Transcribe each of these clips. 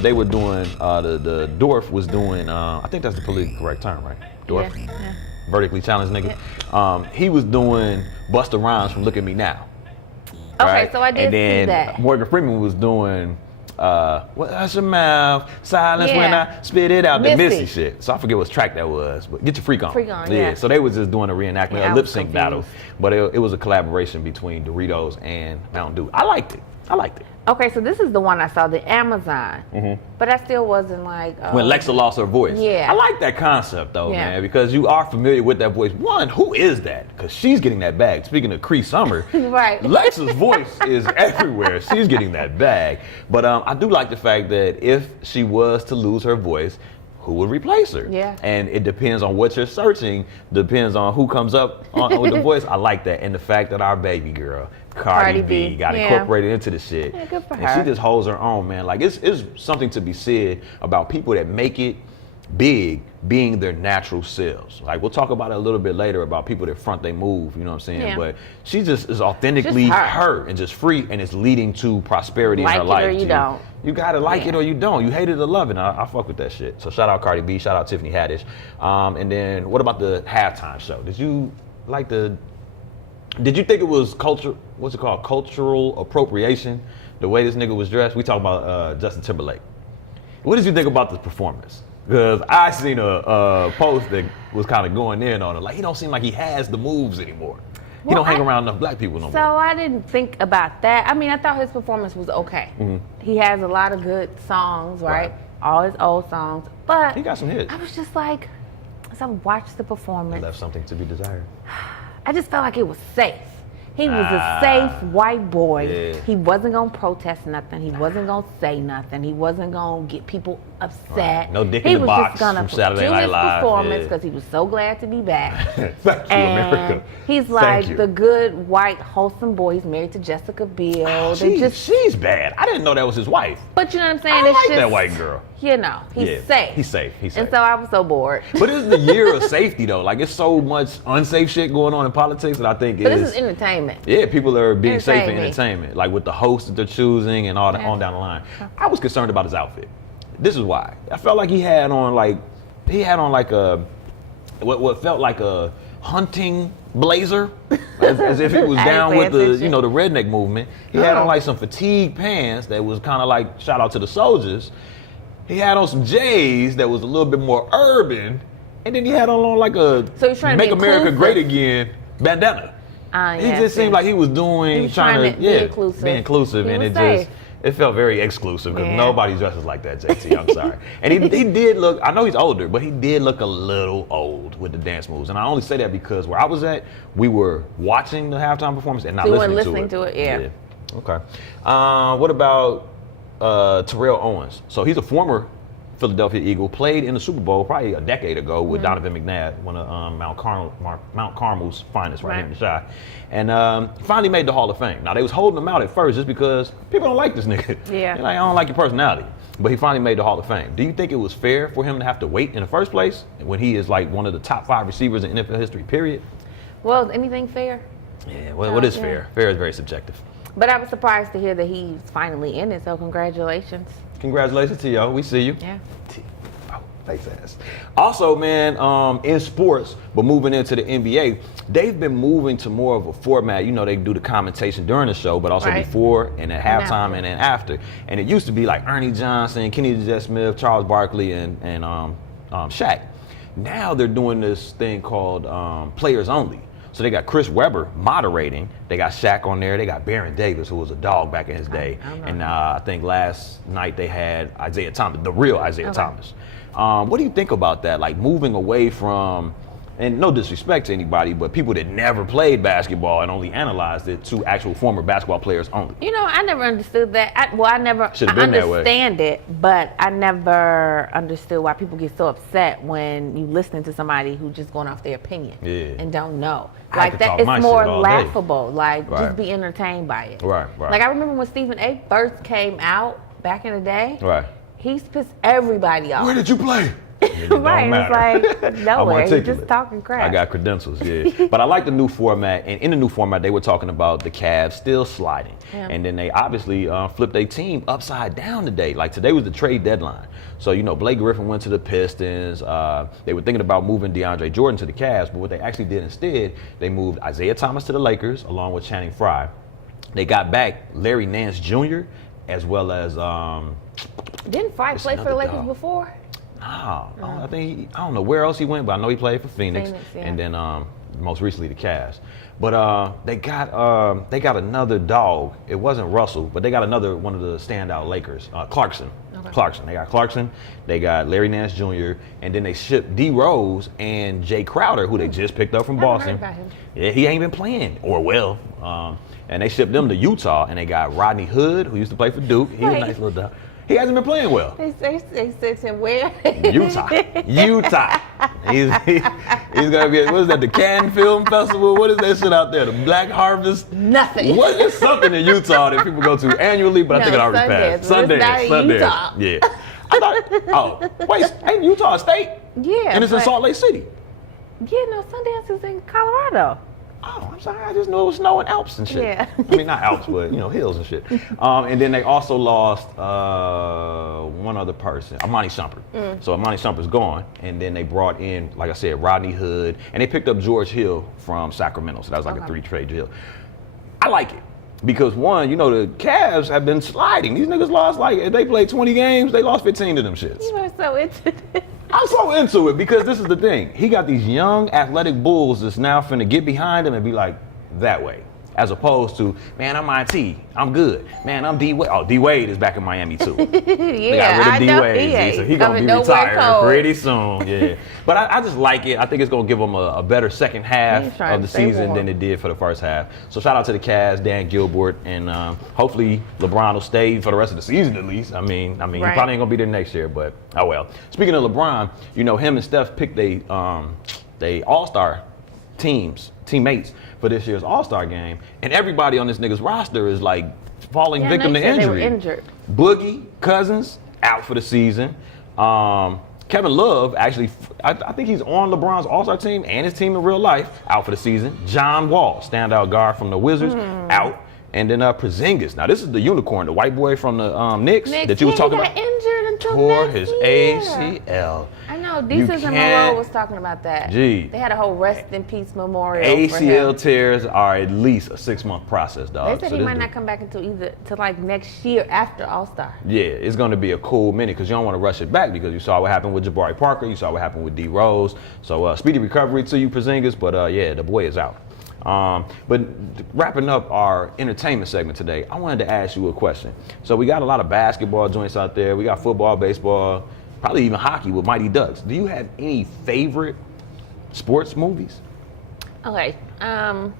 they were doing, the Dorf was doing, I think that's the politically correct term, right? Dorf? Yeah. Vertically challenged nigga. Yeah. He was doing Busta Rhymes from Look at Me Now. Okay, Right? so I did and then see that. Morgan Freeman was doing what's your mouth? Silence when I spit it out. The Missy shit. So I forget what track that was, but Get Your Freak On. Freak On, yeah. So they was just doing a reenactment, Yeah, a lip sync battle. But it was a collaboration between Doritos and Mountain Dew. I liked it. Okay, so this is the one I saw, the Amazon. But I still wasn't like... When Lexa lost her voice. Yeah. I like that concept though, Yeah. man, because you are familiar with that voice. One, who is that? Because she's getting that bag. Speaking of Cree Summer, Right. Lexa's voice is everywhere. She's getting that bag. But I do like the fact that if she was to lose her voice, who would replace her? Yeah. And it depends on what you're searching, depends on who comes up with the voice. I like that. And the fact that our baby girl, Cardi B got incorporated into the shit. Yeah, good for and her. she just holds her own, man. Like it's something to be said about people that make it big being their natural selves. Like we'll talk about it a little bit later about people that front they move, you know what I'm saying? Yeah. But she just is authentically Just her and just free, and it's leading to prosperity in her life. Like it or you don't. You gotta like it or you don't. You hate it or love it. I fuck with that shit. So shout out Cardi B, shout out Tiffany Haddish. And then what about the halftime show? Did you think it was cultural appropriation, the way this nigga was dressed? We talk about Justin Timberlake. What did you think about the performance? Because I seen a post that was kind of going in on it. Like, he don't seem like he has the moves anymore. He don't hang around enough black people no more. So I didn't think about that. I mean, I thought his performance was okay. He has a lot of good songs, right? All his old songs. But he got some hits. I was just like, as I watched the performance, Left something to be desired. I just felt like it was safe. He was a safe white boy. Yeah. He wasn't gonna protest nothing. He wasn't gonna say nothing. He wasn't gonna get people upset. Right. No dick he in the was box just gonna from Saturday do Night his Live. performance because he was so glad to be back. Thank you, And America. he's like the good white wholesome boy. He's married to Jessica Biel. She's bad. I didn't know that was his wife. But you know what I'm saying? I It's like just, that white girl. You know, he's safe. He's safe. And so I was so bored. But it's the year of safety though. Like it's so much unsafe shit going on in politics that I think But this is entertainment. Yeah, people are being safe in me. entertainment, like with the hosts that they're choosing and all that on down the line. I was concerned about his outfit. This is why. I felt like he had on like a what felt like a hunting blazer, as if he was down with the the redneck movement. He had on like some fatigue pants that was kind of like, shout out to the soldiers. He had on some J's that was a little bit more urban, and then he had on like a So he's trying to Make be America inclusive. Great Again bandana. He just seemed like he was trying to be inclusive, He and was it safe. it felt very exclusive because nobody dresses like that, JT. I'm sorry. And he did look, I know he's older, but he did look a little old with the dance moves. And I only say that because where I was at, we were watching the halftime performance and not listening to it. Yeah. Okay. What about Terrell Owens? So he's a former Philadelphia Eagle, played in the Super Bowl probably a decade ago with Donovan McNabb, one of Mount Carmel's finest right here in the Chi. And finally made the Hall of Fame. Now, they was holding him out at first just because people don't like this nigga. Yeah. They're like, I don't like your personality. But he finally made the Hall of Fame. Do you think it was fair for him to have to wait in the first place when he is like one of the top 5 receivers in NFL history, period? Well, is anything fair? Yeah, what is fair? Fair is very subjective. But I was surprised to hear that he's finally in it, so congratulations. Congratulations to y'all. We see you. Yeah. Oh, face ass. Also, man, in sports, but moving into the NBA, they've been moving to more of a format. You know, they do the commentation during the show, but also before and at halftime and then after. And it used to be like Ernie Johnson, Kenny Smith, Charles Barkley, and Shaq. Now they're doing this thing called players only. So they got Chris Webber moderating. They got Shaq on there. They got Baron Davis, who was a dog back in his day. And I think last night they had Isaiah Thomas, the real Isaiah Thomas. What do you think about that? Like moving away from, and no disrespect to anybody, but people that never played basketball and only analyzed it to actual former basketball players only. You know, I never understood that. I never understand it, but I never understood why people get so upset when you listen to somebody who just going off their opinion and don't know. Like that, it's more laughable. Like just be entertained by it. Right. Like I remember when Stephen A. first came out back in the day. Right. He's pissed everybody off. Where did you play? It right, don't matter. it's like, nowhere, you're just talking crap. I got credentials, yeah. But I like the new format, and in the new format, they were talking about the Cavs still sliding. Yeah. And then they obviously flipped their team upside down today. Like, today was the trade deadline. So, you know, Blake Griffin went to the Pistons. They were thinking about moving DeAndre Jordan to the Cavs, but what they actually did instead, they moved Isaiah Thomas to the Lakers, along with Channing Frye. They got back Larry Nance Jr., as well as didn't Frye play for the Lakers before? No, I think I don't know where else he went, but I know he played for Phoenix yeah. And then most recently the Cavs. But they got another dog. It wasn't Russell, but they got another one of the standout Lakers, Clarkson. Okay. Clarkson. They got Clarkson. They got Larry Nance Jr. And then they shipped D Rose and Jay Crowder, who they just picked up from Boston. Heard about him. Yeah, he ain't been playing or well. And they shipped them to Utah, and they got Rodney Hood, who used to play for Duke. He's a nice little dog. He hasn't been playing well. They sent him where? Utah. He's gonna be at, what is that, the Cannes Film Festival? What is that shit out there? The Black Harvest? Nothing. What is something in Utah that people go to annually, but I think it already passed. Sundance. Utah. Yeah. Wait, ain't Utah a state? Yeah. And it's in Salt Lake City. Yeah, no, Sundance is in Colorado. Oh, I'm sorry. I just knew it was snow and Alps and shit. Yeah. I mean, not Alps, but, you know, hills and shit. And then they also lost one other person, Amani Shumpert. So Amani Shumpert's gone. And then they brought in, like I said, Rodney Hood. And they picked up George Hill from Sacramento. So that was like a 3-trade deal. I like it. Because, one, you know, the Cavs have been sliding. These niggas lost, like, if they played 20 games, they lost 15 of them shits. You are so into this. I'm so into it because this is the thing. He got these young athletic bulls that's now finna get behind him and be like, that way. As opposed to, man, I'm IT. I'm good. Man, I'm D Wade. Oh, D Wade is back in Miami too. Yeah, they got rid of D Wade. So he's gonna be retired pretty soon. Yeah. But I just like it. I think it's gonna give him a better second half of the season than it did for the first half. So shout out to the Cavs, Dan Gilbert, and hopefully LeBron will stay for the rest of the season at least. I mean, he probably ain't gonna be there next year, but oh well. Speaking of LeBron, you know, him and Steph picked they all-star teammates for this year's All-Star game, and everybody on this nigga's roster is like falling victim to injury. They were injured. Boogie Cousins out for the season. Kevin Love actually, I think he's on LeBron's All-Star team and his team in real life, out for the season. John Wall, standout guard from the Wizards, out. And then Porzingis. Now this is the unicorn, the white boy from the Knicks that you were talking about. He got injured until tore next his year. ACL. I know. Desus and Monroe was talking about that. Gee. They had a whole rest in peace memorial ACL for him. Tears are at least a 6-month process, dog. They said he might not come back until like next year after All-Star. Yeah, it's going to be a cool minute because you don't want to rush it back because you saw what happened with Jabari Parker, you saw what happened with D Rose. So speedy recovery to you, Porzingis, but yeah, the boy is out. But wrapping up our entertainment segment today, I wanted to ask you a question. So we got a lot of basketball joints out there. We got football, baseball, probably even hockey with Mighty Ducks. Do you have any favorite sports movies? Okay. I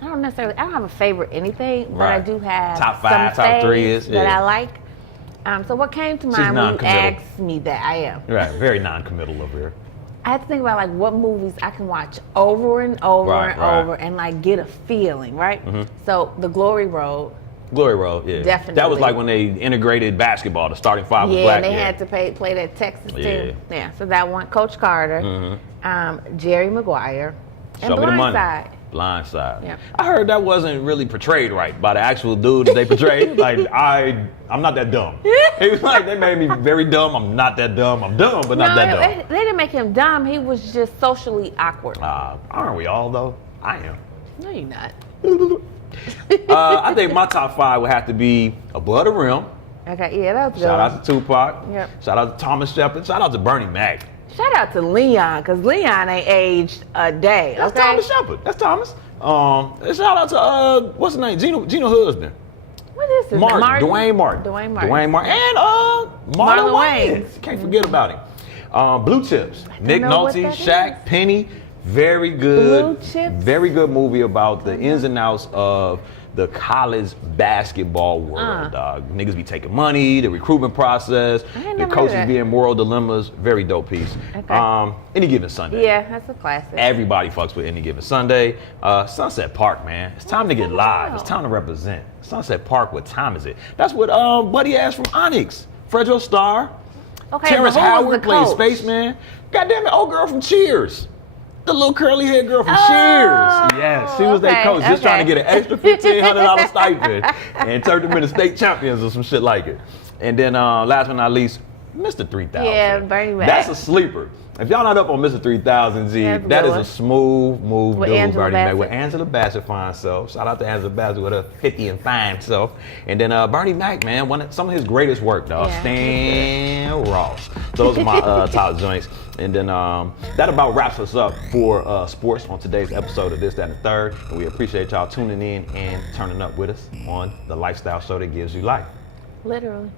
don't have a favorite anything, but I do have top 5, top 3 that I like. So what came to mind when you asked me that? I am. Right, very non-committal over here. I had to think about like what movies I can watch over and over over and like get a feeling, right? So The Glory Road. Glory Road, yeah. Definitely. That was like when they integrated basketball. The starting five was black. And they had to play that Texas team. Yeah, so that one, Coach Carter, Jerry Maguire, and Blindside. Blindside. Yep. I heard that wasn't really portrayed right by the actual dude that they portrayed. Like, I'm not that dumb. He was like, they made me very dumb. I'm not that dumb. I'm dumb, but not that dumb. They didn't make him dumb. He was just socially awkward. Aren't we all, though? I am. No, you're not. I think my top 5 would have to be Above the Rim. Okay, yeah, that was good. Shout out to Tupac. Yep. Shout out to Thomas Shepard. Shout out to Bernie Mac. Shout out to Leon, because Leon ain't aged a day. That's Thomas Shepard. That's Thomas. Shout out to what's his name? Gino Husband. What is his name? Dwayne Martin. And Marlon Wayans. Can't forget about him. Blue Chips. Nick Nolte, Shaq, Penny. Very good. Blue Chips. Very good movie about the ins and outs of the college basketball world, dog. Niggas be taking money, the recruitment process, the coaches being moral dilemmas. Very dope piece. Okay. Any Given Sunday. Yeah, that's a classic. Everybody fucks with Any Given Sunday. Sunset Park, man. It's time to get live. It's time to represent. Sunset Park, what time is it? That's what Buddy asked from Onyx. Fredro Starr. Okay, Terrence but who was Howard the played coach? Spaceman. Goddamn it, old girl from Cheers. The little curly haired girl from Cheers. Yes, she was their coach, just trying to get an extra $1,500 stipend and turned them into state champions or some shit like it. And then last but not least, Mr. 3000. Yeah, Bernie Mac. That's a sleeper. If y'all not up on Mr. 3000, Z, that is a smooth move, with dude, Bernie Mac. Bassett. With Angela Bassett fine self. Shout out to Angela Bassett with her 50 and fine self. And then Bernie Mac, man, some of his greatest work, dog. Yeah. Stan Ross. Those are my top joints. And then that about wraps us up for sports on today's episode of This, That, and the Third. And we appreciate y'all tuning in and turning up with us on the lifestyle show that gives you life. Literally.